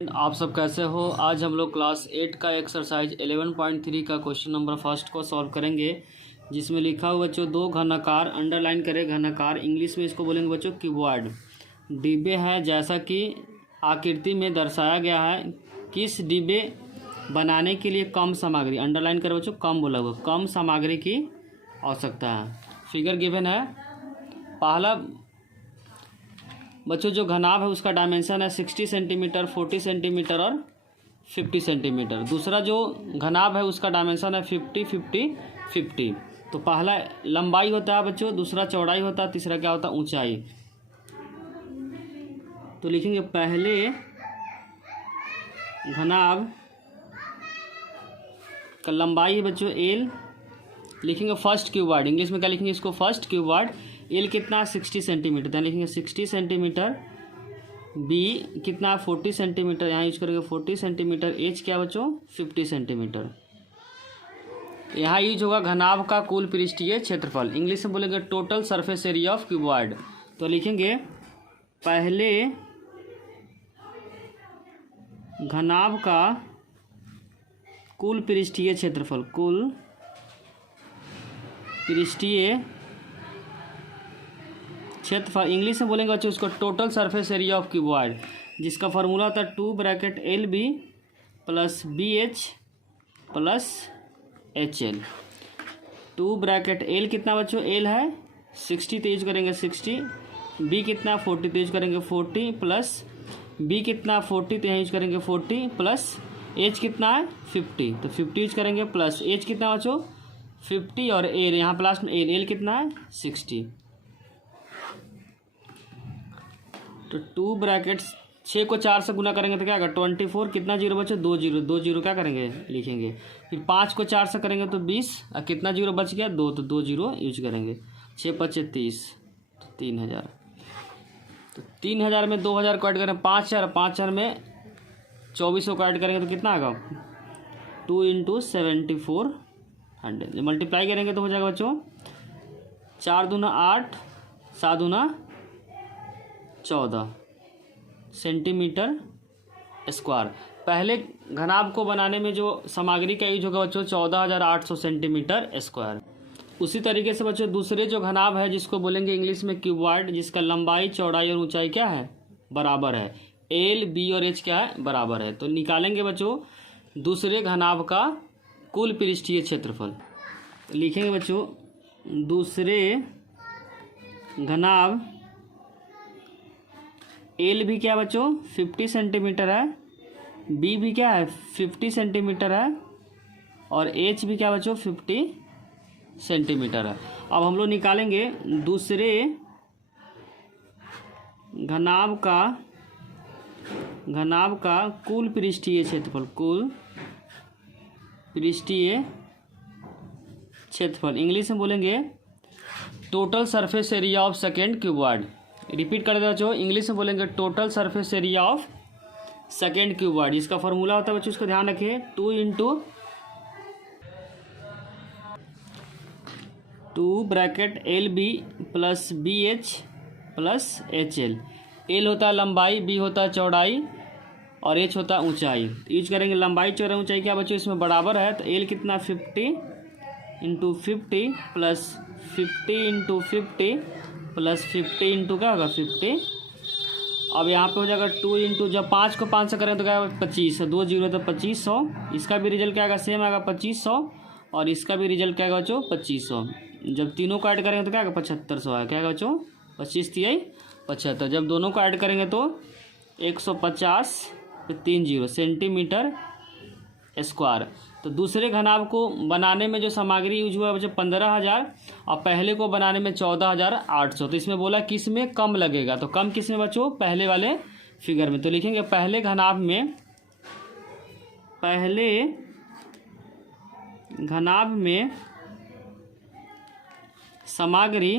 आप सब कैसे हो। आज हम लोग क्लास 8 का एक्सरसाइज 11.3 का क्वेश्चन नंबर फर्स्ट को सॉल्व करेंगे, जिसमें लिखा हुआ बच्चों दो घनाकार, अंडरलाइन करें घनाकार, इंग्लिश में इसको बोलेंगे बच्चों क्यूबॉइड डिब्बे हैं जैसा कि आकृति में दर्शाया गया है। किस डिब्बे बनाने के लिए कम सामग्री, अंडरलाइन करें बच्चों, कम बोला हुआ, कम सामग्री की आवश्यकता है। फिगर गिवन है। पहला बच्चों जो घनाभ है उसका डायमेंशन है 60 सेंटीमीटर, 40 सेंटीमीटर और 50 सेंटीमीटर। दूसरा जो घनाभ है उसका डायमेंशन है 50, 50, 50। तो पहला लंबाई होता है बच्चों, दूसरा चौड़ाई होता है, तीसरा क्या होता है ऊंचाई। तो लिखेंगे पहले घनाभ का लंबाई है बच्चों एल, लिखेंगे फर्स्ट क्यूबॉइड, इंग्लिश में क्या लिखेंगे इसको, फर्स्ट क्यूबॉइड। एल कितना 60 सेंटीमीटर, यहाँ लिखेंगे 60 सेंटीमीटर। बी कितना 40 सेंटीमीटर, यहाँ यूज करेंगे 40 सेंटीमीटर। एच क्या बच्चों 50 सेंटीमीटर। यहाँ यूज होगा घनाभ का कुल पृष्ठीय क्षेत्रफल, इंग्लिश में बोलेंगे total surface area of cuboid. तो लिखेंगे पहले घनाभ का कुल पृष्ठीय क्षेत्रफल, कुल पृष्ठीय क्षेत्रफल, इंग्लिश में बोलेंगे बच्चों उसको total surface area of cuboid, जिसका फार्मूला होता है 2 bracket L B plus B H plus H L. 2 bracket L कितना बच्चों, एल है 60 तो यूज करेंगे 60, बी कितना 40 तो यूज करेंगे 40 प्लस बी कितना 40 तो यहाँ यूज करेंगे 40 प्लस एच कितना है 50 तो 50 यूज करेंगे प्लस एच कितना बच्चों 50 और एल यहाँ प्लस में एल कितना है 60। तो 2 ब्रैकेट 6 को 4 से गुना करेंगे तो क्या आएगा 24, कितना जीरो बच्चों 2 जीरो, 2 जीरो क्या करेंगे लिखेंगे। फिर 5 को 4 से करेंगे तो 20, और कितना जीरो बच गया 2, तो 2 जीरो यूज करेंगे। 6 पच्चे 30, तो 3000। तो 3000 में 2000 को ऐड करें 5000, 5000 में 2400 को ऐड करेंगे तो कितना आएगा 2 × 7400। मल्टीप्लाई करेंगे तो हो जाएगा बच्चों 4 दूना 8, 7 दूना 14 सेंटीमीटर स्क्वायर। पहले घनाभ को बनाने में जो सामग्री का यूज होगा बच्चों 14800 सेंटीमीटर स्क्वायर। उसी तरीके से बच्चों दूसरे जो घनाभ है जिसको बोलेंगे इंग्लिश में क्यूबॉइड, जिसका लंबाई चौड़ाई और ऊंचाई क्या है बराबर है, एल बी और एच क्या है बराबर है। तो निकालेंगे बच्चों दूसरे घनाभ का कुल पृष्ठीय क्षेत्रफल। लिखेंगे बच्चों दूसरे घनाभ एल भी क्या बच्चों 50 सेंटीमीटर है, बी भी क्या है 50 सेंटीमीटर है, और एच भी क्या बच्चों 50 सेंटीमीटर है। अब हम लोग निकालेंगे दूसरे घनाभ का कुल पृष्ठीय क्षेत्रफल, कुल पृष्ठीय क्षेत्रफल, इंग्लिश में बोलेंगे total surface area of second cuboid. Repeat कर देता बच्चों, इंग्लिश में बोलेंगे total surface area of second cuboid. इसका फॉर्मूला होता है बच्चों, उसको ध्यान रखिए 2 bracket L B plus B H plus H L. L होता है लंबाई, बी होता है चौड़ाई और एच होता है ऊंचाई। यूज करेंगे लंबाई चौड़ाई ऊंचाई क्या बच्चों इसमें बराबर है, तो एल कितना 50 × 50 प्लस 50 × 50 प्लस 50 × क्या होगा 50। अब यहाँ पे हो जाएगा 2 × जब 5 को 5 से करें तो क्या होगा 25, 2 जीरो तो 2500। इसका भी रिजल्ट क्या आएगा सेम आएगा 2500, और इसका भी रिजल्ट क्या आएगा बच्चों 2500। जब तीनों को ऐड करेंगे तो क्या आएगा 7500 आएगा, क्या आएगा बच्चों 25 3 75। जब दोनों को ऐड करेंगे तो 150 3 जीरो सेंटीमीटर स्क्वायर। तो दूसरे घनाभ को बनाने में जो सामग्री यूज हुआ है बच्चों 15000, और पहले को बनाने में 14800। तो इसमें बोला किस में कम लगेगा, तो कम किस में बच्चों पहले वाले फिगर में। तो लिखेंगे पहले घनाभ में सामग्री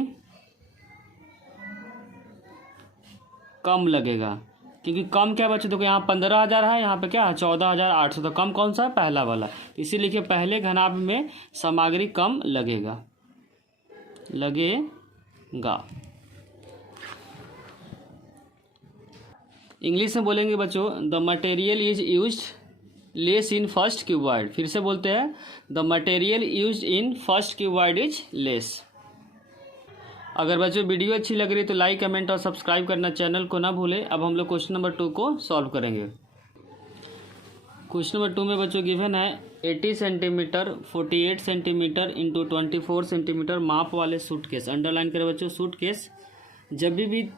कम लगेगा, क्योंकि कम क्या बच्चों देखो यहाँ 15000 है, यहाँ पे क्या है 14800, तो कम कौन सा है पहला वाला। इसी लिखिए पहले घनाभ में सामग्री कम लगेगा। इंग्लिश में बोलेंगे बच्चों, the material is used less in first cuboid. फिर से बोलते हैं, the material used in first cuboid is less. अगर बच्चों वीडियो अच्छी लग रही है तो लाइक, कमेंट और सब्सक्राइब करना चैनल को ना भूलें। अब हम लोग क्वेश्चन नंबर 2 को सॉल्व करेंगे। क्वेश्चन नंबर 2 में बच्चों गिवन है 80 सेंटीमीटर 48 सेंटीमीटर इंटू 24 सेंटीमीटर माप वाले सूटकेस। अंडरलाइन करें बच्चों, सूटकेस जब भी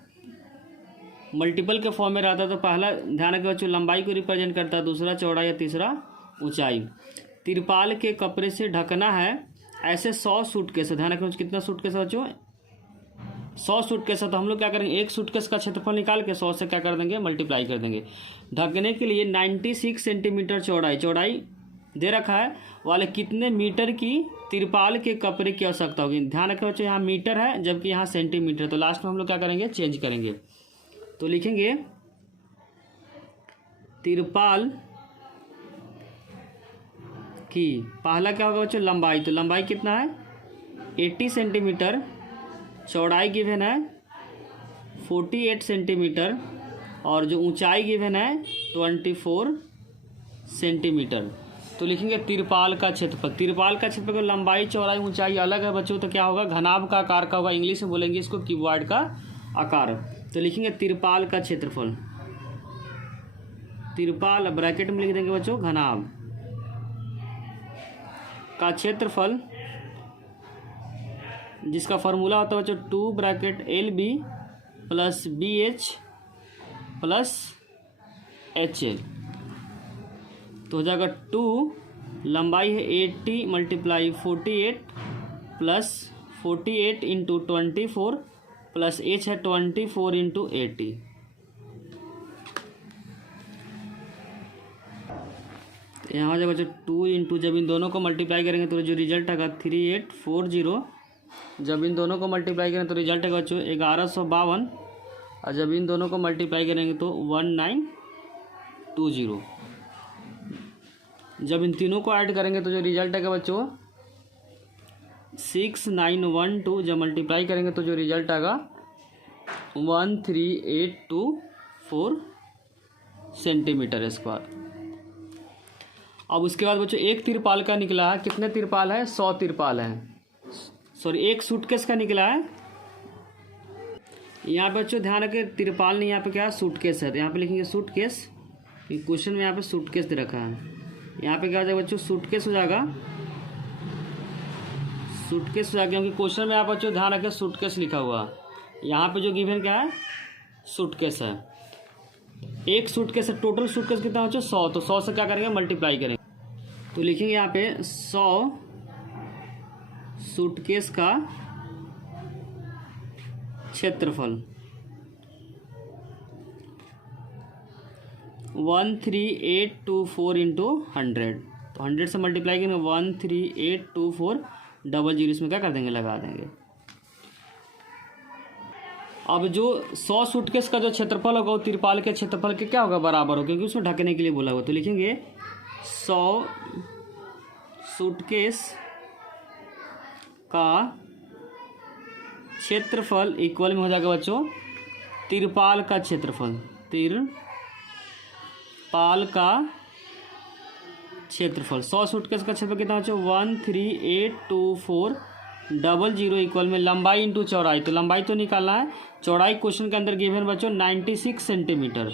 मल्टीपल के फॉर्म में रहता है तो पहला ध्यान रखें बच्चों लंबाई को रिप्रेजेंट करता है, दूसरा चौड़ाई या तीसरा ऊंचाई। तिरपाल के कपड़े से ढकना है ऐसे 100 सूटकेस। ध्यान रखें कितना सूटकेस है बच्चों, 100 सूटकेस है। तो हम लोग क्या करेंगे, एक सूटकेस का क्षेत्रफल निकाल के 100 से क्या कर देंगे, मल्टीप्लाई कर देंगे। ढकने के लिए 96 सेंटीमीटर चौड़ाई दे रखा है वाले कितने मीटर की तिरपाल के कपड़े की आवश्यकता होगी। ध्यान रखें बच्चों यहाँ मीटर है जबकि यहाँ सेंटीमीटर, तो लास्ट में हम लोग क्या करेंगे, चेंज करेंगे। तो लिखेंगे तिरपाल की पहला क्या होगा बच्चों, लंबाई। तो लंबाई कितना है 80 सेंटीमीटर, चौड़ाई गिवन है 48 सेंटीमीटर और जो ऊंचाई गिवन है 24 सेंटीमीटर। तो लिखेंगे तिरपाल का क्षेत्रफल। तिरपाल का क्षेत्रफल लंबाई, चौड़ाई, ऊंचाई अलग है बच्चों, तो क्या होगा, घनाभ का आकार का होगा। इंग्लिश में बोलेंगे इसको क्यूबॉइड का आकार। तो लिखेंगे तिरपाल का क्षेत्रफल, तिरपाल ब्रैकेट में लिख देंगे बच्चों घनाभ का क्षेत्रफल, जिसका फॉर्मूला होता है बच्चों 2 bracket LB plus BH plus HL। तो हो जाएगा 2 लंबाई है 80 multiply 48 plus 48 into 24 plus H है 24 इंटू 80। तो यहाँ हो जाएगा बच्चों 2 इंटू, जब इन दोनों को मल्टीप्लाई करेंगे तो जो रिजल्ट आएगा 3840। जब इन दोनों को मल्टीप्लाई करेंगे तो रिजल्ट आएगा बच्चों 1152 और जब इन दोनों को मल्टीप्लाई करेंगे तो 1920। जब इन तीनों को ऐड करेंगे तो जो रिजल्ट आएगा बच्चों 6912। जब मल्टीप्लाई करेंगे तो जो रिजल्ट आएगा 13824 सेंटीमीटर स्क्वायर। अब उसके बाद बच्चों एक तिरपाल का निकला है, कितने तिरपाल है, 100 तिरपाल है, सॉरी एक सूटकेस का निकला है। यहाँ पे बच्चों ध्यान रखें तिरपाल नहीं, यहाँ पे क्या है, सूटकेस है। तो यहाँ पे लिखेंगे सूटकेस, क्वेश्चन में यहाँ पे सूटकेस दे रखा है। यहाँ पे क्या हो जाएगा बच्चों, सूटकेस हो जाएगा, सूटकेस हो जाएगा, क्योंकि क्वेश्चन में यहाँ पर बच्चों ध्यान रखें सूटकेस लिखा हुआ। यहाँ पे जो गिवन क्या है, सूटकेस है। एक सूटकेस है, टोटल सूटकेस कितना बच्चों 100। तो 100 से क्या करेंगे, मल्टीप्लाई करेंगे। तो लिखेंगे यहाँ पे 100 सूटकेस का क्षेत्रफल 13824 इंटू 100। तो 100 से मल्टीप्लाई करेंगे 1382400, इसमें क्या कर देंगे, लगा देंगे। अब जो 100 सूटकेस का जो क्षेत्रफल होगा वो तिरपाल के क्षेत्रफल के क्या होगा, बराबर हो, क्योंकि उसमें ढकने के लिए बोला हुआ। तो लिखेंगे 100 सूटकेस का क्षेत्रफल इक्वल में हो जाएगा बच्चों तिरपाल का क्षेत्रफल। तिरपाल का क्षेत्रफल 100 सूटकेस का क्षेत्रफल कितना बच्चों 1382400 इक्वल में लंबाई इंटू चौड़ाई। तो लंबाई तो निकालना है, चौड़ाई क्वेश्चन के अंदर गिवन बच्चों 96 सेंटीमीटर।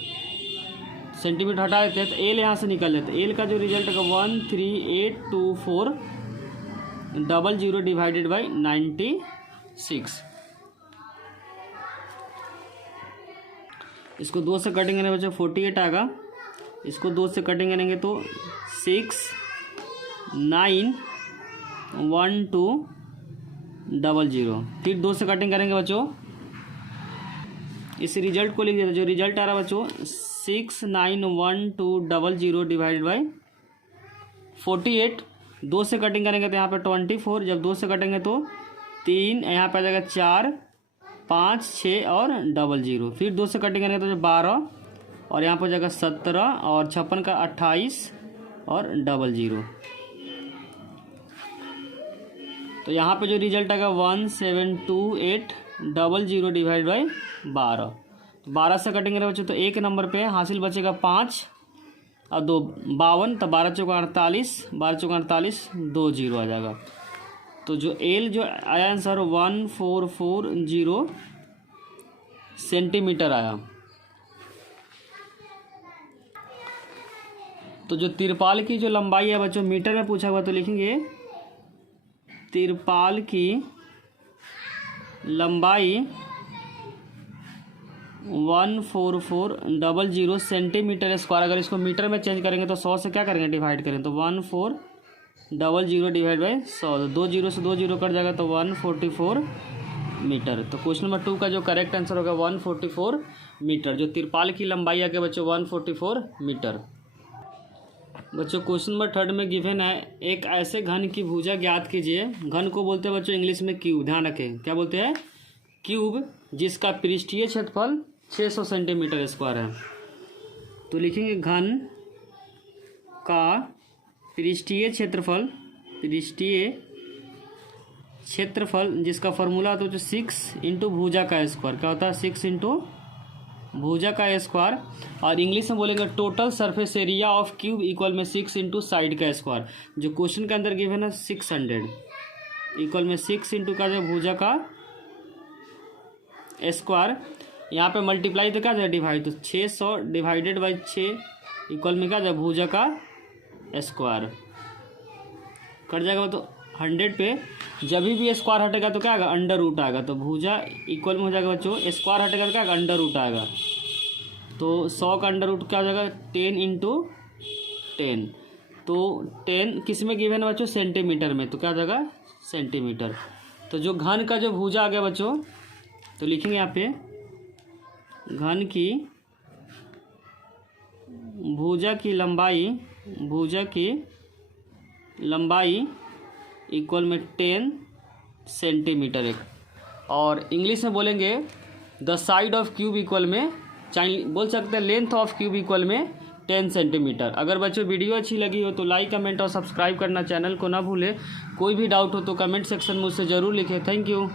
सेंटीमीटर हटा देते हैं तो एल यहाँ से निकल जाता है। एल का जो रिजल्ट होगा 1382400 डिवाइडेड बाई 96। इसको 2 से कटिंग करेंगे बच्चों 48 आएगा। इसको 2 से कटिंग करेंगे तो 691200। फिर 2 से कटिंग करेंगे बच्चों, इस रिजल्ट को लिख देते, जो रिजल्ट आ रहा है बच्चों 691200 डिवाइडेड बाई 48। 2 से कटिंग करेंगे तो यहाँ पे 24। जब 2 से कटेंगे तो 3, यहाँ पे आ जाएगा 4, 5, 6 और 00। फिर 2 से कटिंग करेंगे तो 12 और यहाँ पर हो जाएगा 17 और 56 का 28 और 00। तो यहाँ पे जो रिजल्ट आएगा 17280 डिवाइड बाई 12। 12 से कटेंगे बच्चों तो 1 नंबर पे हासिल बचेगा 5 और 2 52, तो 12 चौका 48, 12 चौका 48, 2 जीरो आ जाएगा। तो जो एल जो आया आंसर 1440 सेंटीमीटर आया। तो जो तिरपाल की जो लंबाई है बच्चों मीटर में पूछा हुआ, तो लिखेंगे तिरपाल की लंबाई 1440 सेंटीमीटर स्क्वायर। अगर इसको मीटर में चेंज करेंगे तो 100 से क्या करेंगे डिवाइड करें, तो 1400 डिवाइड बाई 100, 2 जीरो से 2 जीरो कट जाएगा तो 144 मीटर। तो क्वेश्चन नंबर 2 का जो करेक्ट आंसर होगा 144 मीटर। जो तिरपाल की लंबाई आगे बच्चों 144 मीटर। बच्चों क्वेश्चन नंबर 3 में गिवन है एक ऐसे घन की भुजा ज्ञात कीजिए। घन को बोलते हैं बच्चों इंग्लिश में क्यूब, ध्यान रखें क्या बोलते हैं, क्यूब, जिसका पृष्ठीय क्षेत्रफल 600 सेंटीमीटर स्क्वायर है। तो लिखेंगे घन का पृष्ठीय क्षेत्रफल जिसका फॉर्मूला होता है 6 इंटू भुजा का स्क्वायर। क्या होता है 6 इंटू भुजा का स्क्वायर। और इंग्लिश में बोलेंगे total surface area of cube equal में 6 इंटू साइड का स्क्वायर। जो क्वेश्चन के अंदर गिवन है 600 इक्वल में 6 इंटू का जो भुजा का स्क्वायर, यहाँ पे मल्टीप्लाई तो क्या जाए डिवाइड, तो 600 डिवाइडेड बाई 6 इक्वल में क्या जाए भुजा का स्क्वायर कट जाएगा। तो 100 पे जब भी स्क्वायर हटेगा तो क्या आएगा अंडर रूट आएगा। तो भुजा इक्वल में हो जाएगा बच्चों, स्क्वायर हटेगा तो क्या आएगा अंडर रूट आएगा। तो 100 का अंडर रूट क्या हो जाएगा 10 इंटू 10। तो 10 किस में गिवन है बच्चों सेंटीमीटर में, तो क्या हो जाएगा सेंटीमीटर। तो जो घन का जो भुजा आ गया बच्चों, तो लिखेंगे यहाँ पे घन की भुजा की लंबाई इक्वल में 10 सेंटीमीटर। और इंग्लिश में बोलेंगे the side of cube equal में, चाहे बोल सकते हैं लेंथ ऑफ क्यूब इक्वल में 10 सेंटीमीटर। अगर बच्चों वीडियो अच्छी लगी हो तो लाइक कमेंट और सब्सक्राइब करना, चैनल को ना भूलें। कोई भी डाउट हो तो कमेंट सेक्शन में मुझसे ज़रूर लिखें। Thank you.